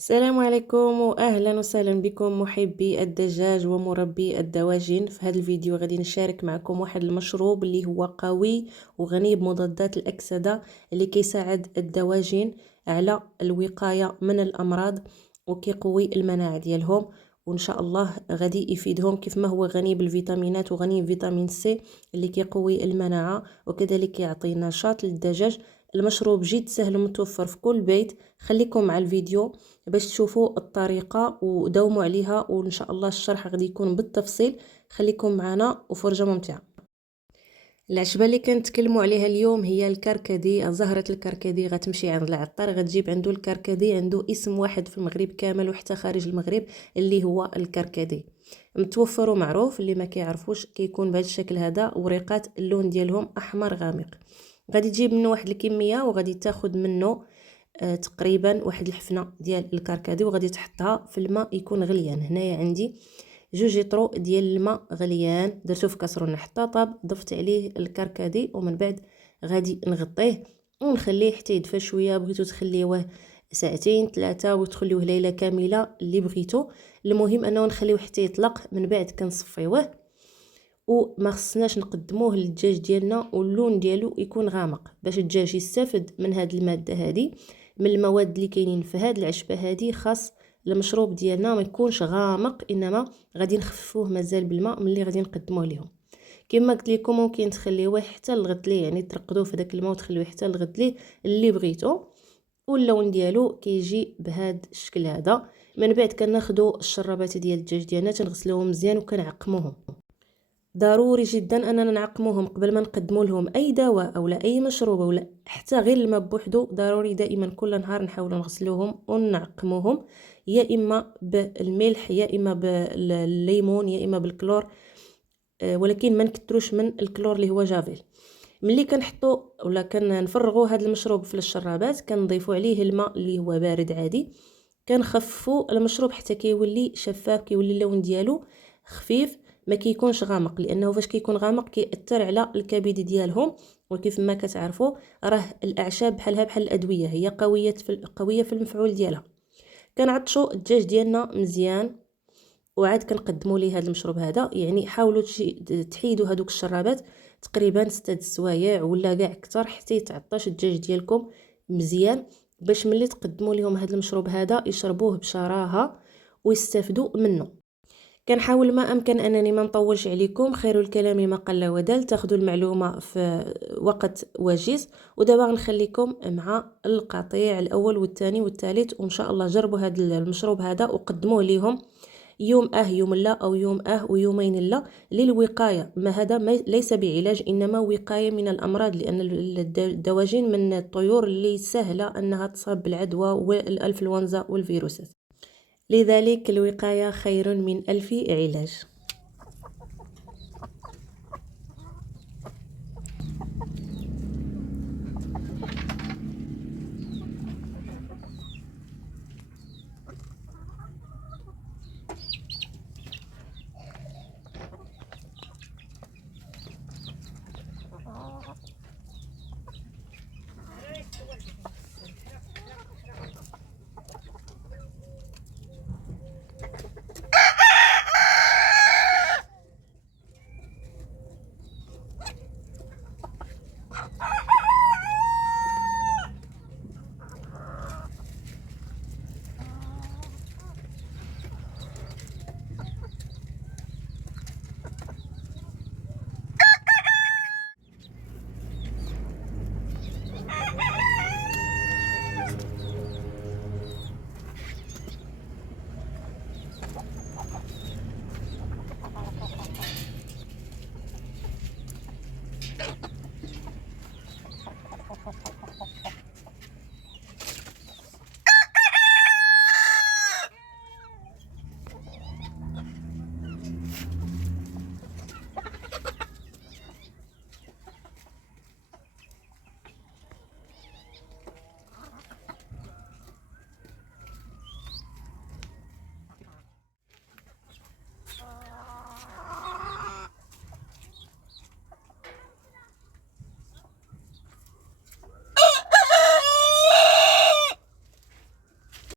السلام عليكم واهلا وسهلا بكم محبي الدجاج ومربي الدواجن. في هذا الفيديو غادي نشارك معكم واحد المشروب اللي هو قوي وغني بمضادات الاكسده اللي كيساعد الدواجن على الوقايه من الامراض وكيقوي المناعه ديالهم، وان شاء الله غادي يفيدهم كيف ما هو غني بالفيتامينات وغني بفيتامين سي اللي كيقوي المناعه وكذلك يعطي نشاط للدجاج. المشروب جد سهل ومتوفر في كل بيت. خليكم مع الفيديو باش تشوفوا الطريقه وداوموا عليها، وان شاء الله الشرح غادي يكون بالتفصيل. خليكم معنا وفرجه ممتعه. العشبه اللي كنتكلموا عليها اليوم هي الكركدي. زهره الكركدي غتمشي عند العطار غتجيب عنده الكركدي، عنده اسم واحد في المغرب كامل وحتى خارج المغرب اللي هو الكركدي. متوفر ومعروف، اللي ما كيعرفوش كيكون بهذا الشكل هذا، وريقات اللون ديالهم احمر غامق. غادي تجيب منه واحد الكميه وغادي تاخذ منه تقريبا واحد الحفنه ديال الكركدي، وغادي تحطها في الماء يكون غليان. هنايا عندي 2 لتر ديال الماء غليان، درتو في كاسرونه حتى طاب، ضفت عليه الكركدي ومن بعد غادي نغطيه ونخليه حتى يدفى شويه. بغيتو تخليوه ساعتين 3 وتخليوه ليله كامله اللي بغيتو، المهم انه نخليوه حتى يطلق. من بعد كنصفيوه وما خصناش نقدموه للدجاج ديالنا واللون ديالو يكون غامق باش الدجاج يستافد من هاد الماده هذه. من المواد اللي كاينين في هاد العشبه هذه خاص المشروب ديالنا ما يكونش غامق، انما غادي نخففوه مازال بالماء ملي غادي نقدموه ليهم. كما قلت لكم ممكن تخليوه حتى للغد ليه، يعني ترقدوه في داك الماء وتخليوه حتى للغد ليه اللي بغيتو، واللون ديالو كيجي بهذا الشكل هذا. من بعد كناخذوا الشرابات ديال الدجاج ديالنا تنغسلوهم مزيان وكنعقموهم. ضروري جدا اننا نعقموهم قبل ما نقدموا لهم اي دواء او لا اي مشروب او لا حتى غير الماء بوحدو. ضروري دائما كل نهار نحاولوا نغسلوهم ونعقموهم، يا اما بالملح يا اما بالليمون يا اما بالكلور، ولكن ما نكتروش من الكلور اللي هو جافيل. ملي كنحطوا ولا كنفرغوا هذا المشروب في الشرابات كنضيفوا عليه الماء اللي هو بارد عادي، كنخففوا المشروب حتى كيولي شفاف، كيولي اللون ديالو خفيف، ما كيكونش غامق، لانه فاش كيكون غامق كيأثر على الكبد ديالهم. وكيف ما كتعرفوا راه الاعشاب بحال الادويه، هي قويه في المفعول ديالها. كنعطشوا الدجاج ديالنا مزيان وعاد كنقدموا ليه هذا المشروب هذا. يعني حاولوا تحيدوا هذوك الشرابات تقريبا 6 سوايع ولا كاع اكثر حتى يتعطش الدجاج ديالكم مزيان، باش ملي تقدموا لهم هذا المشروب هذا يشربوه بشراهه ويستافدوا منه. كنحاول ما امكن انني ما نطولش عليكم، خير الكلام ما قل ودل، تاخذوا المعلومه في وقت وجيز. ودابا غنخليكم مع القطيع الاول والثاني والثالث، وان شاء الله جربوا هذا المشروب هذا وقدموه ليهم يوم يوم لا او يوم ويومين لا للوقايه. ما هذا ليس بعلاج، انما وقايه من الامراض، لان الدواجن من الطيور اللي سهله انها تصاب بالعدوى والانفلونزا والفيروسات، لذلك الوقايه خير من 1000 علاج.